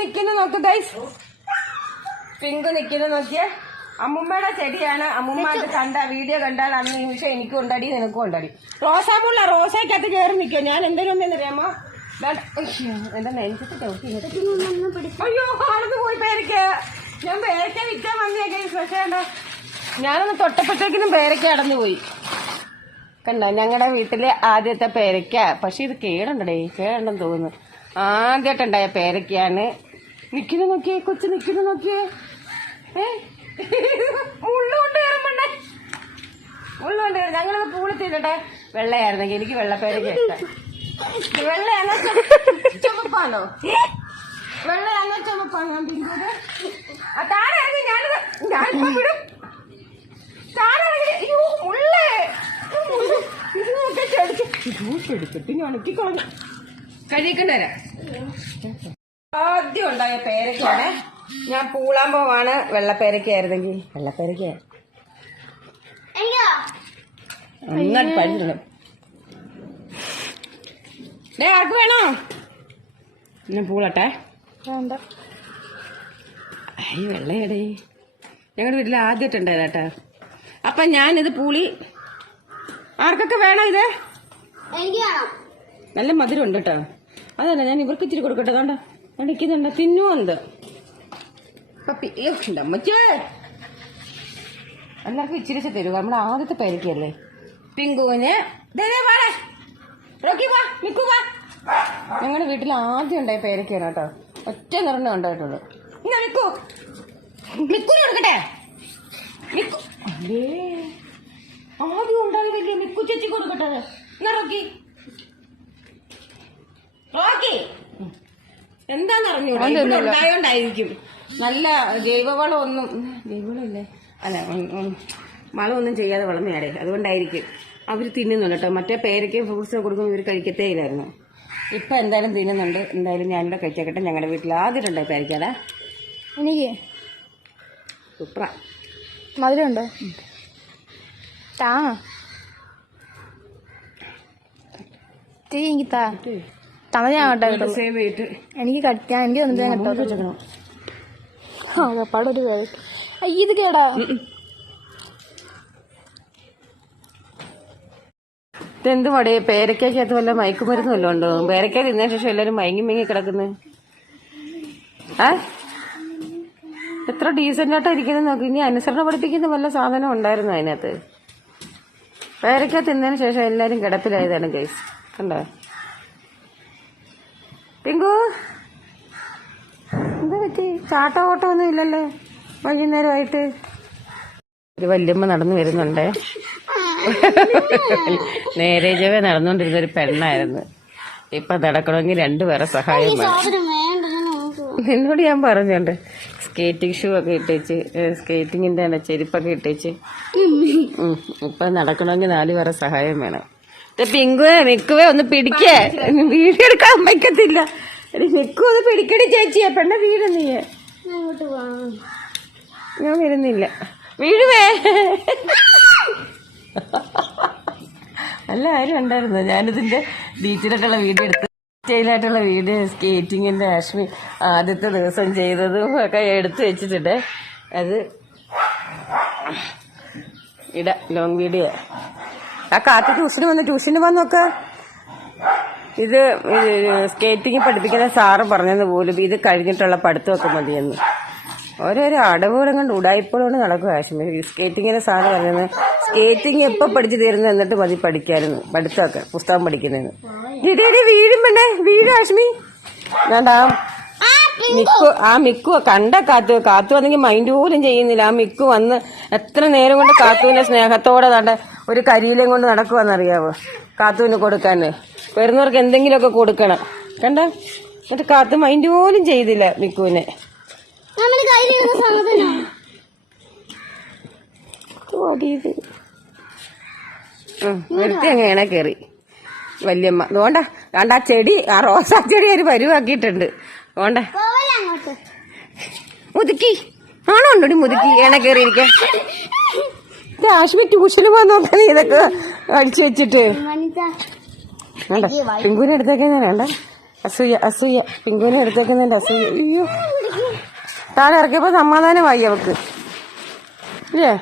നിക്കുന്ന നോക്ക് guys pink നിക്കുന്ന നോക്കിയേ. അമ്മുമ്മയുടെ ചെടിയാണ്. അമ്മുമ്മ അത് കണ്ട വീഡിയോ കണ്ടാൽ അന്ന് നിമിഷം എനിക്കും ഉണ്ടടി നിനക്കും ഉണ്ടടി. റോസാപ്പുള്ള റോസയ്ക്കകത്ത് കയറി നിൽക്കുക ഞാൻ എന്തെങ്കിലും അറിയാമോ എന്റെ നെഞ്ചത്ത് ചവിട്ടി അയ്യോ പോയി ഞാൻ വിൽക്കാൻ പക്ഷേ ഞാനൊന്ന് തൊട്ടപ്പോഴത്തേക്കിനും പേരയ്ക്ക അടന്നു പോയി. കണ്ടോ ഞങ്ങളുടെ വീട്ടിലെ ആദ്യത്തെ പേരയ്ക്ക. പക്ഷെ ഇത് കേടുണ്ടടേ കേടുണ്ടെന്ന് തോന്നുന്നു. ആദ്യമായിട്ടുണ്ടായ പേരൊക്കെയാണ്. നിക്കുന്നു നോക്കിയേ കൊച്ചു നിക്കുന്നു നോക്കിയേ. ഏ? മുള്ളുകൊണ്ട് കയറുമ്പോണ്ടേ? മുള്ളുകൊണ്ട് കയറും. ഞങ്ങളത് പൂളി തിന്നട്ടെ വെള്ളയായിരുന്നെങ്കിൽ എനിക്ക് വെള്ളപ്പേരൊക്കെ വെള്ളയാണോ ചുമ- ചുമപ്പാണോ? വെള്ളയാണോ ചുമപ്പാണോ? ഞാൻ ആ താരായിരുന്നു ഞാനിത് ഞാനിപ്പോ വിടും. താരാണെങ്കിൽ അയ്യോ മുള്ളേ. ഇത് നോക്കി അയ്യോ ചെടിക്കെട്ടി ഞണക്കി കളഞ്ഞു. കഴിക്കണ്ടരാ ആദ്യം ഉണ്ടായ പേരയ്ക്കാണ് ഞാൻ പൂളാൻ പോവാണ് വെള്ളപ്പേരക്കായിരുന്നെങ്കിൽ വെള്ളപ്പേരക്ക നന്നായിട്ട് പഴുതണം ഡേ ആർക്ക് വേണോ? ഞാൻ പൂളട്ടെ. അയ്യ വെള്ളയടേ. ഞങ്ങളുടെ വീട്ടിൽ ആദ്യമായിട്ടുണ്ടായതാട്ടാ അപ്പൊ ഞാനിത് പൂളി. ആർക്കൊക്കെ വേണോ ഇത്? നല്ല മധുരം ഉണ്ട് കേട്ടോ അതല്ല ഞാൻ ഇവർക്ക് ഇച്ചിരി കൊടുക്കട്ടെ കണ്ട? അടിക്കുന്നുണ്ട് തിന്നുമുണ്ട് പപ്പി അയ്യോ, ഉണ്ട് അമ്മച്ചേ. എല്ലാവർക്കും ഇച്ചിരി തരുക നമ്മുടെ ആദ്യത്തെ പേരക്കല്ലേ പിങ്കുവിന് റോക്കി വാ ഞങ്ങളുടെ വീട്ടിൽ ആദ്യം ഉണ്ടായ പേരക്കാണ് കേട്ടോ. ഒറ്റ നിറഞ്ഞ ഉണ്ടായിട്ടുള്ളൂ മിക്കു മിക്കു ആദ്യം ഉണ്ടായതല്ലേ മിക്കു ചേച്ചി കൊടുക്കട്ടെ? എന്നാ റോക്കി? റോക്കി എന്താന്ന് അറിഞ്ഞൂടാ ഇവിടെ ഉണ്ടായോണ്ടായിരിക്കും. നല്ല ജൈവവളം ഒന്നും ജൈവവളമില്ലേ? അല്ല ഉം, ഒന്നും വളമൊന്നും ചെയ്യാതെ വളർന്നയാടേ അതുകൊണ്ടായിരിക്കും അവർ തിന്നുന്നുണ്ട് കേട്ടോ. മറ്റേ പേരയ്ക്കും ഫ്രൂട്ട്സ് കൊടുക്കുമ്പോൾ ഇവർ കഴിക്കത്തേ ഇല്ലായിരുന്നു. ഇപ്പം എന്തായാലും തിന്നുന്നുണ്ട്. എന്തായാലും ഞാനിവിടെ കഴിച്ചേക്കട്ടെ. ഞങ്ങളുടെ വീട്ടിൽ ആദ്യമായിട്ടുണ്ടായി പേരയ്ക്കാടാ എനിക്ക് സൂപ്പറാ. മധുരമുണ്ടോ? താ. തീ എനിക്ക് താ. തമ ഞാൻ കേട്ടോ കേട്ടോ സേവ് ചെയ്തിട്ട് എനിക്ക് എനിക്ക് കേട്ടോ വേദ അയ്യ ഇത് കേടാ. ഇതെന്ത് മടേ? പേരക്കകത്ത് വല്ല മയക്കുമരുന്ന് വല്ലതും ഉണ്ടോ? പേരക്കേ തിന്നതിന് ശേഷം എല്ലാവരും മയങ്ങി മയങ്ങി കിടക്കുന്നത് ആ? എത്ര ഡീസന്റ് ആയിട്ടാ ഇരിക്കുന്നത് നോക്കി. ഇനി അനുസരണ പഠിപ്പിക്കുന്ന വല്ല സാധനം ഉണ്ടായിരുന്നു അതിനകത്ത്? പേരക്ക തിന്നതിന് ശേഷം എല്ലാവരും കിടപ്പിലായതാണ് ഗൈസ് കണ്ടോ പിങ്കു എന്താ പറ്റി ചാട്ട ഓട്ടമൊന്നും ഇല്ലല്ലോ വൈകുന്നേരമായിട്ട്. ഒരു വല്യമ്മ നടന്നു വരുന്നുണ്ടേ. നേരെ ജവേ നടന്നുകൊണ്ടിരുന്ന ഒരു പെണ്ണായിരുന്നു. ഇപ്പൊ നടക്കണമെങ്കിൽ രണ്ടുപേരെ സഹായം വേണം. നിന്നോട് ഞാൻ പറഞ്ഞുണ്ട്. സ്കേറ്റിംഗ് ഷൂ ഒക്കെ ഇട്ടേച്ച് സ്കേറ്റിങ്ങിന്റെ തന്നെ ചെരുപ്പൊക്കെ ഇട്ടേച്ച്. ഉം, ഇപ്പൊ നടക്കണമെങ്കിൽ നാല് പേരെ സഹായം വേണം. പിങ്കുവേ നിക്കുവേ ഒന്ന് പിടിക്കേ. വീഡിയോ എടുക്കാൻ വയ്ക്കത്തില്ല. എടി നിക്കു പിടിക്കടി ചേച്ചിയെ പെണ്ണ വീട് നീ ഞാൻ വരുന്നില്ല. വീഴുവേ. അല്ല ആരും ഉണ്ടായിരുന്നു. ഞാനിതിന്റെ ബീച്ചിലൊക്കെയുള്ള വീഡിയോ എടുത്ത് സ്റ്റൈലായിട്ടുള്ള വീഡിയോ സ്കേറ്റിങ്ങിന്റെ ആഷ്മി ആദ്യത്തെ ദിവസം ചെയ്തതും ഒക്കെ എടുത്തു വെച്ചിട്ടുണ്ട്. അത് ഇട. Long video. ആ കാത്ത് ട്യൂഷന് വന്ന് ട്യൂഷന് വന്നൊക്കെ. ഇത് സ്കേറ്റിംഗ് പഠിപ്പിക്കുന്ന സാറ് പറഞ്ഞത് പോലും ഇത് കഴിഞ്ഞിട്ടുള്ള പഠിത്തമൊക്കെ മതിയെന്ന്. ഓരോരോ അടവുകളും കൊണ്ട് ഉടായ്പകളോട് നടക്കുക ആശ്മി സ്കേറ്റിങ്ങിന്റെ സാറ് പറഞ്ഞത് സ്കേറ്റിംഗ് എപ്പോൾ പഠിച്ചു തീരുന്നു എന്നിട്ട് മതി പഠിക്കായിരുന്നു. പഠിത്തമൊക്കെ പുസ്തകം പഠിക്കുന്നതിന്. ഇടേടി വീഴും പെണ്ണേ വീഴും ആശ്മി വേണ്ട. മിക്കു ആ മിക്കു കണ്ട കാത്തു കാത്തു വന്നെങ്കിൽ മൈൻഡ് പോലും ചെയ്യുന്നില്ല. ആ മിക്കു വന്ന് എത്ര നേരം കൊണ്ട് കാത്തുവിന്റെ സ്നേഹത്തോടെ നട ഒരു കരിയിലും കൊണ്ട് നടക്കുവാന്നറിയാവോ? കാത്തുവിന് കൊടുക്കാൻ വരുന്നവർക്ക് എന്തെങ്കിലുമൊക്കെ കൊടുക്കണം. കണ്ട? എന്നിട്ട് കാത്തു മൈൻഡ് പോലും ചെയ്തില്ല മിക്കുവിനെ. ഓടിയത് വെറുതെ അങ്ങനെയാണ് കയറി വല്യമ്മ. അതുകൊണ്ടാ കണ്ട ആ ചെടി ആ റോസാ ചെടി ഒരു പരുവാക്കിയിട്ടുണ്ട്. അതുകൊണ്ട മുതുക്കി. ആണോ ഉണ്ടോടി മുതുക്കി? ഏണ കയറിയിരിക്കാൻ ആശുപത്രി ട്യൂഷന് പോകാൻ നോക്കാൻ ഇതൊക്കെ അടിച്ചു വെച്ചിട്ട്. വേണ്ട പിങ്കുവിനെ എടുത്തേക്കുന്ന വേണ്ട. അസൂയ അസൂയ പിങ്കുവിനെ എടുത്തേക്കുന്നതിന്റെ അസൂയ. അയ്യോ. താഴെ ഇറക്കിയപ്പോ സമാധാനമായി അവക്ക്. ഇല്ലേ?